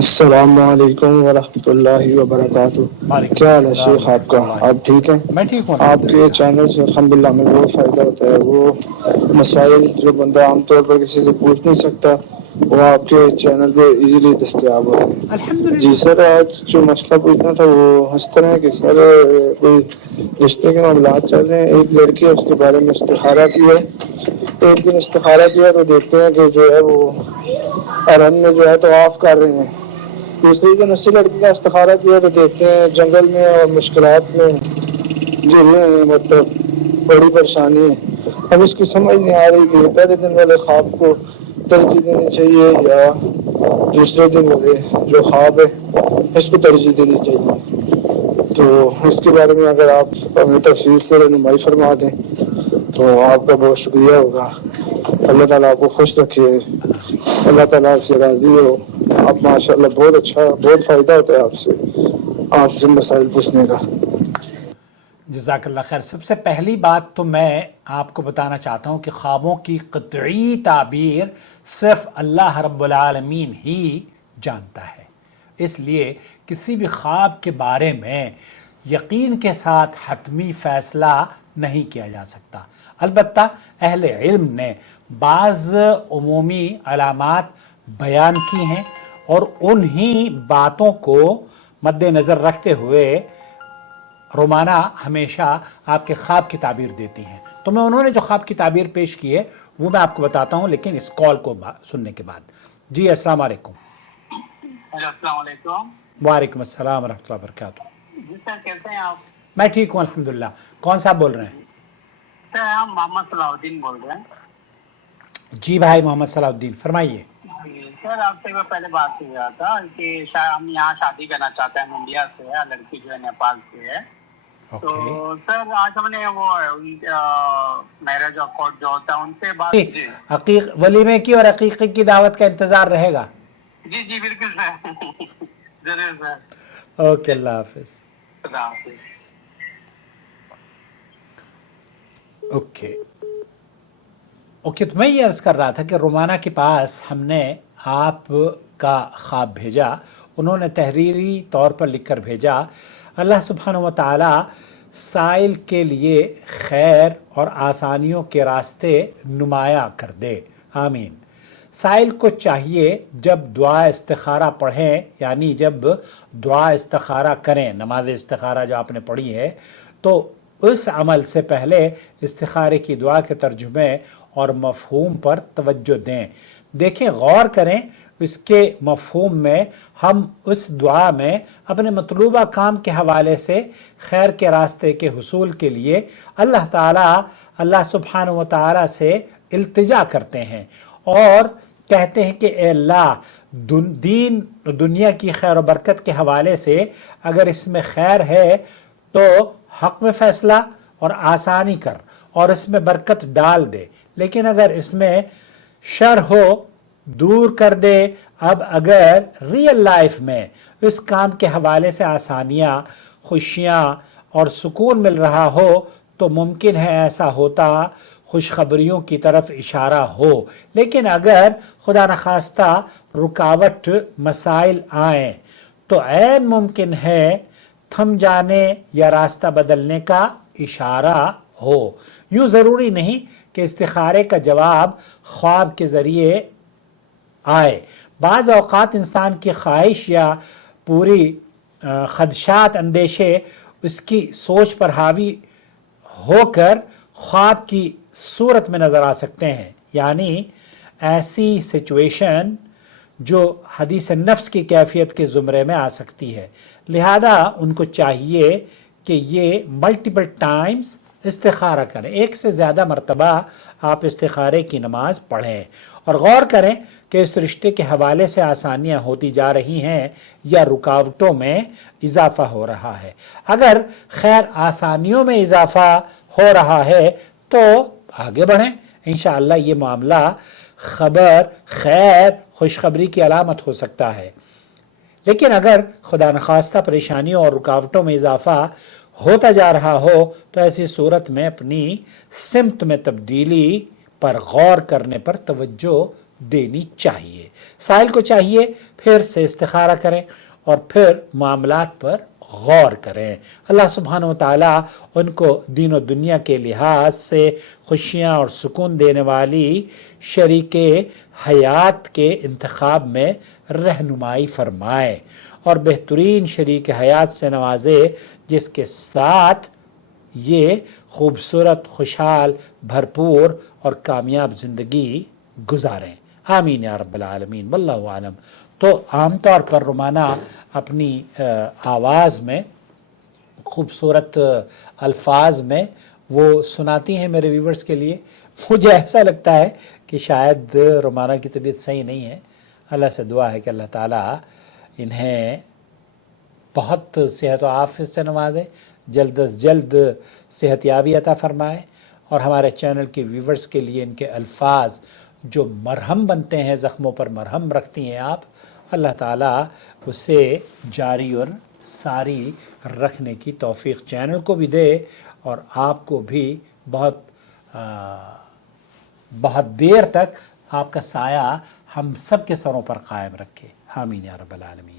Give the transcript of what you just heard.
السلام علیکم ورحمۃ اللہ وبرکاتہ۔ وعلیکم کیا حال ہے السلام شیخ آپ ورحمۃ کا؟ اللہ۔ آپ ٹھیک ہیں؟ میں ٹھیک ہوں آپ کے الحمدللہ۔ چینل سے الحمدللہ میں بہت فائدہ ہوتا ہے۔ وہ مسائل جو بندہ عام طور پر کسی سے پوچھ نہیں سکتا وہ آپ کے چینل پہ ایزیلی دستیاب ہوتے ہیں۔ جی الحمدللہ۔ سر، آج جو مسئلہ پوچھنا تھا وہ اس طرح ہے کہ سر کوئی رشتے کے معاملات چل رہے ہیں، ایک لڑکی ہے، اس کے بارے میں استخارہ کیا ہے۔ ایک دن استخارہ کیا تو دیکھتے ہیں کہ جو ہے وہ ارن میں جو ہے تو آف کر رہے ہیں۔ دوسری دن اسی لڑکی کا استخارہ کیا تو دیکھتے ہیں جنگل میں اور مشکلات میں گھرے ہوئے ہیں، مطلب بڑی پریشانی ہے۔ اب اس کی سمجھ نہیں آ رہی کہ پہلے دن والے خواب کو ترجیح دینی چاہیے یا دوسرے دن والے جو خواب ہے اس کو ترجیح دینی چاہیے۔ تو اس کے بارے میں اگر آپ ہمیں تفصیل سے رہنمائی فرما دیں تو آپ کا بہت شکریہ ہوگا۔ اللہ تعالیٰ آپ کو خوش رکھے، اللہ تعالیٰ آپ سے راضی ہو۔ آپ ماشاء اللہ بہت اچھا، بہت فائدہ ہوتا ہے آپ سے، آپ سے مسائل پوچھنے کا۔ جزاک اللہ خیر۔ سب سے پہلی بات تو میں آپ کو بتانا چاہتا ہوں کہ خوابوں کی قطعی تعبیر صرف اللہ رب العالمین ہی جانتا ہے، اس لیے کسی بھی خواب کے بارے میں یقین کے ساتھ حتمی فیصلہ نہیں کیا جا سکتا۔ البتہ اہل علم نے بعض عمومی علامات بیان کی ہیں اور انہی باتوں کو مد نظر رکھتے ہوئے رومانہ ہمیشہ آپ کے خواب کی تعبیر دیتی ہیں۔ تو میں انہوں نے جو خواب کی تعبیر پیش کی ہے وہ میں آپ کو بتاتا ہوں، لیکن اس کال کو سننے کے بعد۔ جی السلام علیکم۔ السلام علیکم۔ وعلیکم السلام ورحمۃ اللہ وبرکاتہ۔ جی سر، کیسے ہیں آپ؟ میں ٹھیک ہوں الحمدللہ۔ کون صاحب بول رہے ہیں؟ سر ہم محمد صلاح الدین بول رہے ہیں۔ جی بھائی محمد صلاح الدین، فرمائیے۔ سر آپ سے میں پہلے بات کر رہا تھا کہ ہم یہاں شادی کرنا چاہتے ہیں، انڈیا سے ہے، لڑکی جو ہے نیپال سے ہے۔ تو سر آج ہم نے وہ میرج آف کورٹ جو ہوتا ہے ان سے بات کی۔ عقیق ولیمے کی اور عقیقے کی دعوت کا انتظار رہے گا۔ جی جی بالکل سر، ضرور سر۔ اوکے، اللہ حافظ۔ خدا حافظ۔ اوکے، تو میں یہ عرض کر رہا تھا کہ رومانہ کے پاس ہم نے آپ کا خواب بھیجا، انہوں نے تحریری طور پر لکھ کر بھیجا، اللہ سبحانہ و تعالی سائل کے لیے خیر اور آسانیوں کے راستے نمایاں کر دے، آمین۔ سائل کو چاہیے جب دعا استخارہ پڑھیں، یعنی جب دعا استخارہ کریں، نماز استخارہ جو آپ نے پڑھی ہے، تو اس عمل سے پہلے استخارے کی دعا کے ترجمے اور مفہوم پر توجہ دیں۔ دیکھیں، غور کریں اس کے مفہوم میں، ہم اس دعا میں اپنے مطلوبہ کام کے حوالے سے خیر کے راستے کے حصول کے لیے اللہ سبحانہ و تعالی سے التجا کرتے ہیں اور کہتے ہیں کہ اے اللہ، دین دنیا کی خیر و برکت کے حوالے سے اگر اس میں خیر ہے تو حق میں فیصلہ اور آسانی کر اور اس میں برکت ڈال دے، لیکن اگر اس میں شر ہو دور کر دے۔ اب اگر ریئل لائف میں اس کام کے حوالے سے آسانیاں، خوشیاں اور سکون مل رہا ہو تو ممکن ہے ایسا ہوتا خوشخبریوں کی طرف اشارہ ہو، لیکن اگر خدا نخواستہ رکاوٹ مسائل آئیں تو عین ممکن ہے تھم جانے یا راستہ بدلنے کا اشارہ ہو۔ یوں ضروری نہیں کہ استخارے کا جواب خواب کے ذریعے آئے، بعض اوقات انسان کی خواہش یا پوری خدشات، اندیشے اس کی سوچ پر حاوی ہو کر خواب کی صورت میں نظر آ سکتے ہیں، یعنی ایسی سچویشن جو حدیث نفس کی کیفیت کے زمرے میں آ سکتی ہے، لہذا ان کو چاہیے کہ یہ ملٹیپل ٹائمز استخارہ کریں، ایک سے زیادہ مرتبہ آپ استخارے کی نماز پڑھیں اور غور کریں کہ اس رشتے کے حوالے سے آسانیاں ہوتی جا رہی ہیں یا رکاوٹوں میں اضافہ ہو رہا ہے۔ اگر خیر آسانیوں میں اضافہ ہو رہا ہے تو آگے بڑھیں، انشاءاللہ یہ معاملہ خبر خیر خوشخبری کی علامت ہو سکتا ہے۔ لیکن اگر خدا نخواستہ پریشانیوں اور رکاوٹوں میں اضافہ ہوتا جا رہا ہو تو ایسی صورت میں اپنی سمت میں تبدیلی پر غور کرنے پر توجہ دینی چاہیے۔ سائل کو چاہیے پھر سے استخارہ کریں اور پھر معاملات پر غور کریں. اللہ سبحانہ و تعالیٰ ان کو دین و دنیا کے لحاظ سے خوشیاں اور سکون دینے والی شریک حیات کے انتخاب میں رہنمائی فرمائے اور بہترین شریک حیات سے نوازے جس کے ساتھ یہ خوبصورت، خوشحال، بھرپور اور کامیاب زندگی گزاریں. آمین یا رب العالمین. واللہ عالم. تو عام طور پر رومانہ اپنی آواز میں، خوبصورت الفاظ میں وہ سناتی ہیں میرے ویورز کے لیے. مجھے ایسا لگتا ہے کہ شاید رومانہ کی طبیعت صحیح نہیں ہے. اللہ سے دعا ہے کہ اللہ تعالیٰ انہیں بہت صحت و عافیت سے نوازے، جلد از جلد صحت یابی عطا فرمائے، اور ہمارے چینل کے ویورز کے لیے ان کے الفاظ جو مرہم بنتے ہیں، زخموں پر مرہم رکھتی ہیں آپ، اللہ تعالیٰ اسے جاری اور ساری رکھنے کی توفیق چینل کو بھی دے اور آپ کو بھی بہت دیر تک آپ کا سایہ ہم سب کے سروں پر قائم رکھے. آمین یا رب العالمین.